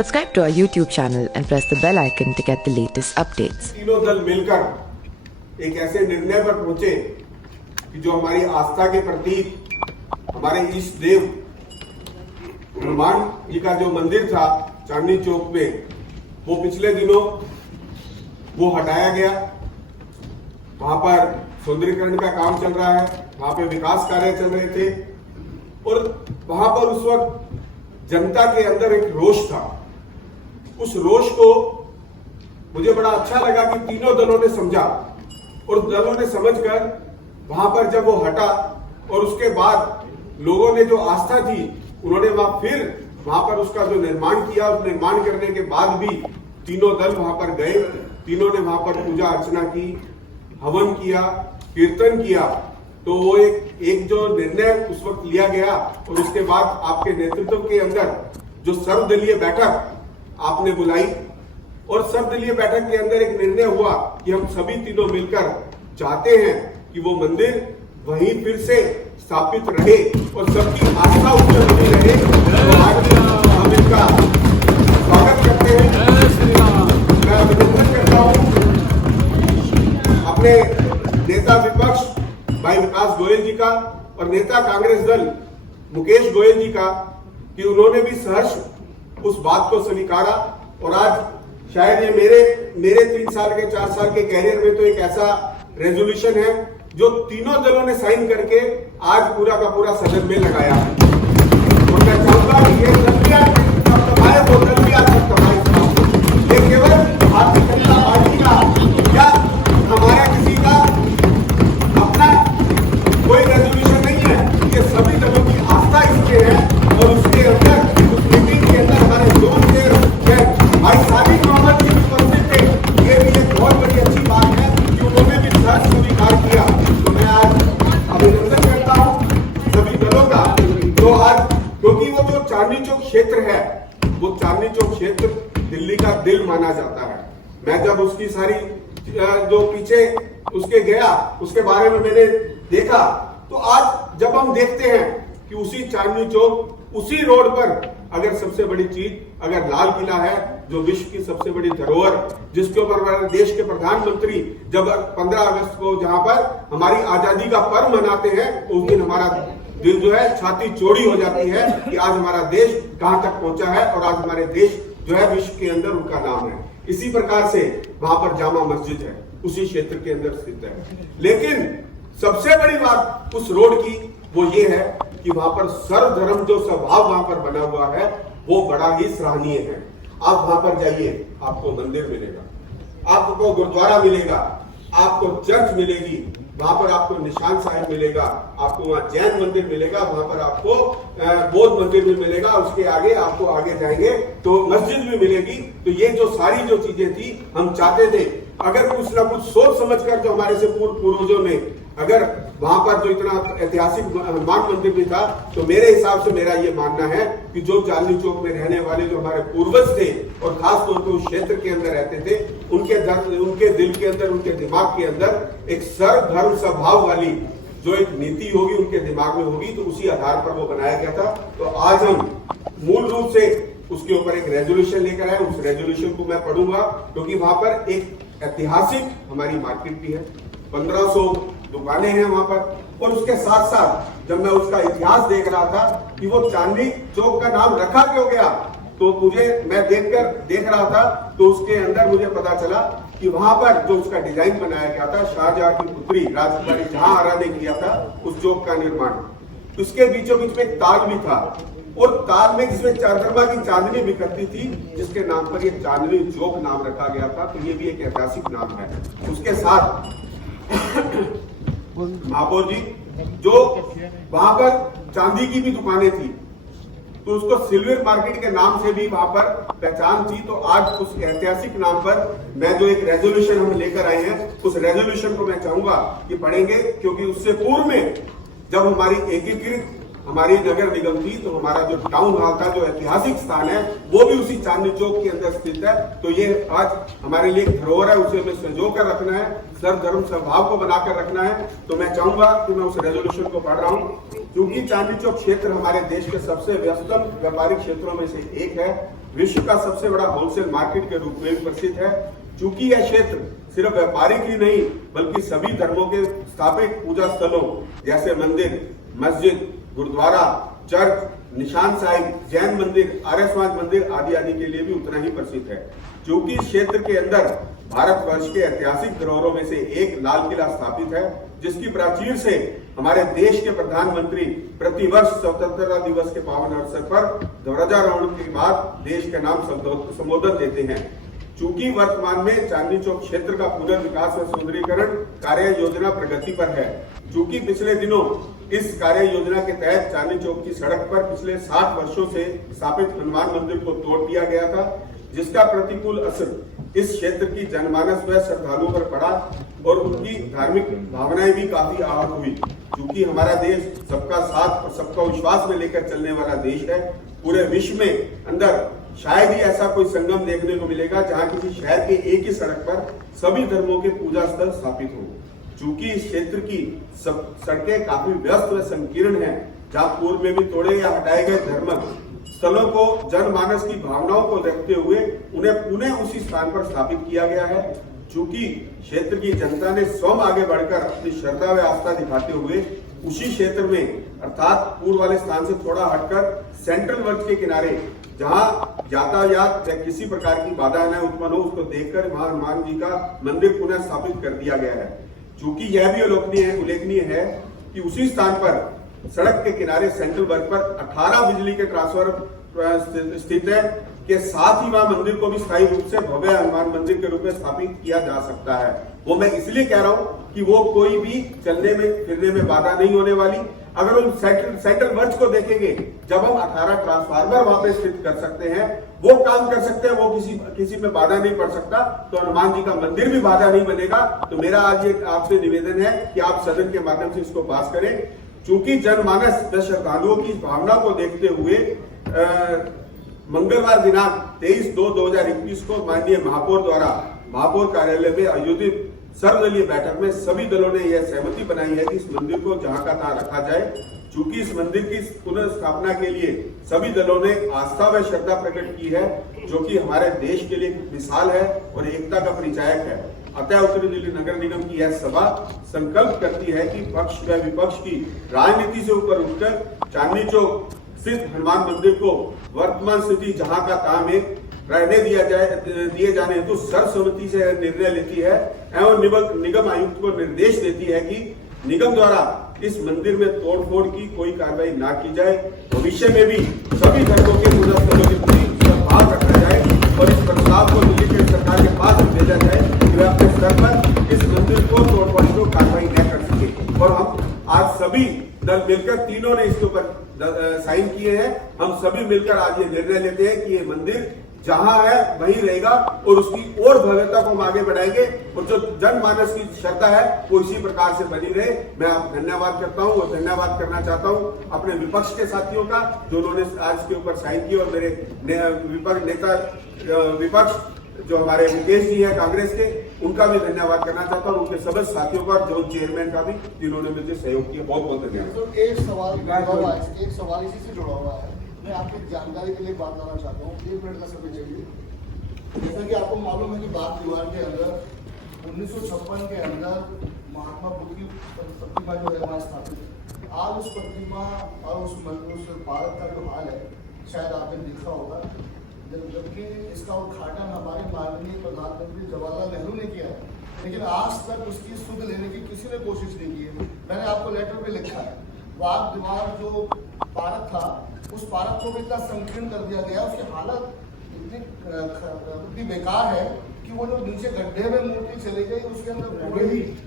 Subscribe to our YouTube channel and press the bell icon to get the latest updates. तीनों दल मिलकर एक ऐसे निर्णय पर पहुंचे कि जो हमारी आस्था के प्रतीक हमारे इष्ट देव हनुमान जी का जो मंदिर था चांदनी चौक में, वो पिछले दिनों वो हटाया गया। वहां पर सौंदर्यीकरण का काम चल रहा है, वहां पे विकास कार्य चल रहे थे और वहां पर उस वक्त जनता के अंदर एक रोष था। उस रोष को मुझे बड़ा अच्छा लगा कि तीनों दलों ने समझा और दलों ने समझकर वहां पर जब वो हटा और उसके बाद लोगों ने जो आस्था थी उन्होंने वहां पर उसका जो निर्माण किया, उस निर्माण करने के बाद भी तीनों दल वहां पर गए। तीनों ने वहां पर पूजा अर्चना की, हवन किया, कीर्तन किया। तो वो एक जो निर्णय उस वक्त लिया गया और उसके बाद आपके नेतृत्व के अंदर जो सर्वदलीय बैठक आपने बुलाई और सर्वदलीय बैठक के अंदर एक निर्णय हुआ कि हम सभी तीनों मिलकर चाहते हैं कि वो मंदिर वहीं फिर से स्थापित रहे और सबकी आस्था उसमें बनी रहे। तो आज हम इनका स्वागत करते हैं। मैं अभिनंदन करता हूं अपने नेता विपक्ष भाई विकास गोयल जी का और नेता कांग्रेस दल मुकेश गोयल जी का कि उन्होंने भी सहर्ष उस बात को स्वीकारा। और आज शायद ये मेरे 3 साल के 4 साल के कैरियर में तो एक ऐसा रेजोल्यूशन है जो तीनों दलों ने साइन करके आज पूरा का पूरा सदन में लगाया है। और मैं चाहूंगा कि ये दलिया वो दलिया ये केवल भारतीय जनता पार्टी का या हमारा किसी का अपना कोई रेजोल्यूशन नहीं है। ये सभी दलों की आस्था इसमें है और उसके अंदर उस मीटिंग के अंदर हमारे जोन के भाई साबिक मोहम्मद जी उपस्थित थे। ये भी एक बहुत बड़ी अच्छी बात है कि उन्होंने भी सहर्ष स्वीकार किया। तो मैं आज अभिनंदन करता हूँ सभी दलों का। तो आज क्योंकि वो जो चांदनी चौक क्षेत्र है, वो चांदनी चौक क्षेत्र दिल्ली का दिल माना जाता है। मैं जब उसकी सारी जो पीछे उसके गया उसके बारे में मैंने देखा, तो आज जब हम देखते हैं कि उसी चांदनी चौक उसी रोड पर अगर सबसे बड़ी चीज अगर लाल किला है जो विश्व की सबसे बड़ी धरोहर, जिसके ऊपर हमारे देश के प्रधानमंत्री जब 15 अगस्त को जहां पर हमारी आजादी का पर्व मनाते हैं उस दिन हमारा दिल जो है छाती चौड़ी हो जाती है कि आज हमारा देश कहां तक पहुंचा है और आज हमारे देश जो है विश्व के अंदर उनका नाम है। इसी प्रकार से वहां पर जामा मस्जिद है, उसी क्षेत्र के अंदर स्थित है। लेकिन सबसे बड़ी बात उस रोड की वो ये है कि वहां पर सर्वधर्म जो स्वभाव वहां पर बना हुआ है वो बड़ा ही सराहनीय है। आप वहां पर जाइए, आपको मंदिर मिलेगा, आपको गुरुद्वारा मिलेगा, आपको चर्च मिलेगी, वहां पर आपको निशान साहिब मिलेगा, आपको वहां जैन मंदिर मिलेगा, वहां पर आपको बौद्ध मंदिर भी मिलेगा, उसके आगे आपको आगे जाएंगे तो मस्जिद भी मिलेगी। तो ये जो सारी जो चीजें थी हम चाहते थे अगर कुछ ना कुछ सोच समझकर जो हमारे से पूर्वजों ने अगर वहां पर जो इतना ऐतिहासिक हनुमान मंदिर भी था, तो मेरे हिसाब से मेरा ये मानना है कि जो चांदनी चौक में रहने वाले जो हमारे पूर्वज थे और खास तौर पर उस क्षेत्र के अंदर रहते थे, उनके दिल के अंदर, उनके दिमाग के अंदर एक सर्वधर्म स्वभाव वाली जो एक नीति होगी उनके दिमाग में होगी, तो उसी आधार पर वो बनाया गया था। तो आज हम मूल रूप से उसके ऊपर एक रेजोल्यूशन लेकर आए। उस रेजोल्यूशन को मैं पढ़ूंगा क्योंकि वहां पर एक ऐतिहासिक हमारी मार्केट भी है, 1500 दुकानें हैं वहां पर। और उसके साथ साथ जब मैं उसका इतिहास देख रहा था कि वो चांदनी चौक का नाम रखा क्यों गया, तो मैं देख रहा था तो उसके अंदर मुझे पता चला कि वहां पर जो उसका डिजाइन बनाया गया था, शाहजहां की पुत्री राजकुमारी जहांआरा ने किया था उस चौक का निर्माण। उसके बीचों बीच में एक ताल भी था और ताल में जिसमें चंद्रमा की चांदनी बिखरती थी, जिसके नाम पर ये चांदनी चौक नाम रखा गया था। तो ये भी एक ऐतिहासिक नाम है। उसके साथ महापौर जी जो वहां पर चांदी की भी दुकानें थी, तो उसको सिल्वर मार्केट के नाम से भी वहां पर पहचान थी। तो आज उस ऐतिहासिक नाम पर मैं जो एक रेजोल्यूशन हम लेकर आए हैं, उस रेजोल्यूशन को मैं चाहूंगा कि पढ़ेंगे, क्योंकि उससे पूर्व में जब हमारी एकीकृत हमारी नगर निगम थी तो हमारा जो टाउन हॉल था, जो ऐतिहासिक स्थान है, वो भी उसी चांदनी चौक के अंदर स्थित है। तो ये आज हमारे लिए एक धरोहर है, उसे हमें संजो कर रखना है, सर्वधर्म स्वभाव को बनाकर रखना है। तो मैं चाहूंगा कि मैं उस रेजोल्यूशन को पढ़ रहा हूँ। क्योंकि चांदनी चौक क्षेत्र हमारे देश के सबसे व्यस्तम व्यापारिक क्षेत्रों में से एक है विश्व का सबसे बड़ा होलसेल मार्केट के रूप में भी प्रसिद्ध है। चूंकि यह क्षेत्र सिर्फ व्यापारिक ही नहीं बल्कि सभी धर्मों के स्थापित पूजा स्थलों जैसे मंदिर, मस्जिद, गुरुद्वारा, चर्च, निशान साहिब, जैन मंदिर, आर्य समाज मंदिर आदि आदि के लिए भी उतना ही प्रसिद्ध है। क्योंकि इस क्षेत्र के अंदर भारतवर्ष के ऐतिहासिक धरोहरों में से एक लाल किला स्थापित है, जिसकी प्राचीर से हमारे देश के प्रधानमंत्री प्रतिवर्ष स्वतंत्रता दिवस के पावन अवसर पर ध्वजारोहण के बाद देश के नाम संबोधन देते हैं। चूंकि वर्तमान में चांदनी चौक क्षेत्र का पुनर्विकास व सुंदरीकरण कार्य योजना प्रगति पर है। चूंकि पिछले दिनों इस कार्य योजना के तहत चांदनी चौक की सड़क पर पिछले 60 वर्षों से स्थापित हनुमान मंदिर को तोड़ दिया गया था, जिसका प्रतिकूल असर इस क्षेत्र की जनमानस व श्रद्धालुओं पर पड़ा और उनकी धार्मिक भावनाएं भी काफी आहत हुई। क्योंकि हमारा देश सबका साथ और सबका विश्वास में लेकर चलने वाला देश है। पूरे विश्व में अंदर शायद ही ऐसा कोई संगम देखने को मिलेगा जहां किसी शहर के एक ही सड़क पर सभी धर्मों के पूजा स्थल स्थापित हो। चूंकि इस क्षेत्र की सड़कें काफी व्यस्त व संकीर्ण हैं, जहां पूर्व में भी तोड़े या हटाए गए धर्म स्थलों को जनमानस की भावनाओं को देखते हुए उन्हें पुनः उसी स्थान पर स्थापित किया गया है। चूंकि क्षेत्र की जनता ने स्वयं आगे बढ़कर अपनी श्रद्धा व आस्था दिखाते हुए उसी क्षेत्र में अर्थात पूर्व वाले स्थान से थोड़ा हटकर सेंट्रल वर्ग के किनारे जहां यातायात या किसी प्रकार की बाधा न उत्पन्न हो, उसको देखकर वहां हनुमान जी का मंदिर पुनः स्थापित कर दिया गया है। चूंकि यह भी उल्लेखनीय है कि उसी स्थान पर सड़क के किनारे सेंट्रल वर्ग पर 18 बिजली के ट्रांसफार्मर स्थित है के साथ ही वहां मंदिर को भी स्थायी रूप से भव्य हनुमान मंदिर के रूप में स्थापित किया जा सकता है। वो मैं इसलिए कह रहा हूं कि वो कोई भी चलने में फिरने में बाधा नहीं होने वाली। अगर हम सेंट्रल वर्ग को देखेंगे, जब हम 18 ट्रांसफार्मर वहां पे स्थित कर सकते हैं, वो काम कर सकते हैं, वो किसी में बाधा नहीं पड़ सकता, तो हनुमान जी का मंदिर भी बाधा नहीं बनेगा। तो मेरा आज ये आपसे निवेदन है कि आप सदन के माध्यम से इसको पास करें। चूंकि जनमानस व श्रद्धालुओं की भावना को देखते हुए मंगलवार दिनांक 23/2/2021 को माननीय महापौर द्वारा महापौर कार्यालय में आयोजित सर्वदलीय बैठक में सभी दलों ने यह सहमति बनाई है कि इस मंदिर को जहां का तहां रखा जाए। चूंकि इस मंदिर की पुनर्स्थापना के लिए सभी दलों ने आस्था व श्रद्धा प्रकट की है, जो कि हमारे देश के लिए मिसाल है और एकता का परिचायक है। अतः उत्तरी दिल्ली नगर निगम की यह सभा संकल्प करती है कि पक्ष व विपक्ष की राजनीति से ऊपर उठकर चांदनी चौक स्थित हनुमान मंदिर को वर्तमान स्थिति जहां का तहां में रहने दिए जाने हेतु सर्वसम्मति से निर्णय लेती है एवं निगम आयुक्त को निर्देश देती है कि निगम द्वारा इस मंदिर में तोड़फोड़ की कोई कार्रवाई ना की जाए। भविष्य में भी सभी धर्मों के पूजा स्थलों के प्रति सद्भाव रखा जाए और इस प्रस्ताव को दिल्ली के सरकार के पास भेजा जाए कि वे अपने स्तर पर इस मंदिर को तोड़फोड़ को कार्रवाई न कर सके। और हम आज सभी दल मिलकर, तीनों ने इसके ऊपर साइन किए हैं, हम सभी मिलकर आज ये निर्णय लेते हैं कि ये मंदिर जहां है वहीं रहेगा और उसकी और भव्यता को हम आगे बढ़ाएंगे और जो जनमानस की श्रद्धा है वो इसी प्रकार से बनी रहे। मैं आप धन्यवाद करता हूं और धन्यवाद करना चाहता हूं अपने विपक्ष के साथियों का, जो उन्होंने आज के ऊपर साइन किया, और मेरे विपक्ष जो हमारे मुकेश जी है कांग्रेस के, उनका भी धन्यवाद करना चाहता हूँ, उनके सभी साथियों का, जो चेयरमैन का भी, जिन्होंने मुझे सहयोग किया। बहुत बहुत धन्यवाद। तो एक सवाल इसी से जुड़ा हुआ है, मैं आपकी जानकारी के लिए बात करना चाहता हूँ। 1 मिनट का समय चाहिए। जैसा कि आपको मालूम है कि बाग दीवार के अंदर 1956 के अंदर महात्मा बुद्ध की प्रतिमा जो है वहाँ स्थापित है। आज उस प्रतिमा और उस भारत का जो हाल है, शायद आपने देखा होगा, जबकि इसका उद्घाटन हमारे माननीय प्रधानमंत्री जवाहरलाल नेहरू ने किया है, लेकिन आज तक उसकी सुध लेने की किसी ने कोशिश नहीं की है। मैंने आपको लेटर में लिखा है, बाग दीवार जो पार्क था, उस पार्क को भी इतना संकीर्ण कर दिया गया, उसकी हालत इतनी बेकार है कि वो जो नीचे गड्ढे में मूर्ति चली गई, उसके अंदर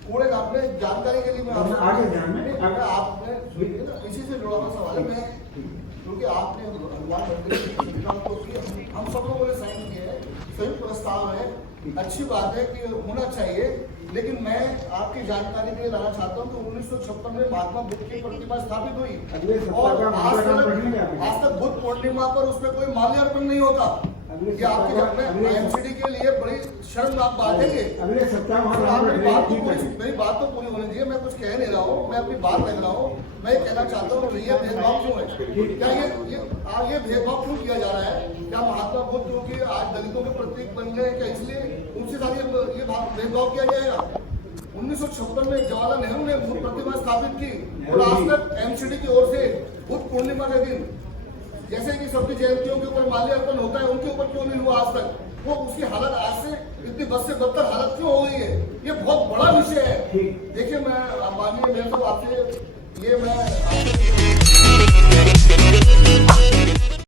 कूड़े का, आपने जानकारी के लिए मैं आपने इसी से जुड़ा हुआ सवाल है, क्योंकि आपने हनुमान मंदिर हम सब लोगों ने साइन किए हैं, संयुक्त प्रस्ताव है, अच्छी बात है कि होना चाहिए, लेकिन मैं आपकी जानकारी के लिए लाना चाहता हूँ कि 1956 में महात्मा बुद्ध की प्रतिमा स्थापित हुई और आज तक बुद्ध पूर्णिमा पर उसमें कोई माल्यार्पण नहीं होता। ये आपके जब में आईएमसीडी के लिए बड़ी शर्मनाक बात है ये। अगले सप्ताह वहाँ आप मेरी बात तो ठीक पूरी है। मेरी बात तो पूरी होने दीजिए। मैं कुछ कह नहीं रहा हूँ, मैं अपनी बात रख रहा हूँ। मैं ये कहना चाहता हूँ ये भेदभाव क्यों है? क्या ये भेदभाव क्यों किया जा रहा है? क्या महात्मा बुद्ध जो कि आज दलितों के प्रतीक बन गए, क्या इसलिए उनसे साथ ये भेदभाव किया जाएगा? 1956 में जवाहरलाल नेहरू ने बुद्ध प्रतिमा स्थापित की और आज तक एमसीडी की ओर से बुद्ध पूर्णिमा के दिन जैसे कि सबकी जयंतियों के ऊपर माल्यार्पण होता है, उनके ऊपर क्यों नहीं हुआ आज तक? वो उसकी हालत आज से इतनी बद से बदतर हालत क्यों हो गई है? ये बहुत बड़ा विषय है। देखिए मैं माननीय मेयर साहब आपसे ये मैं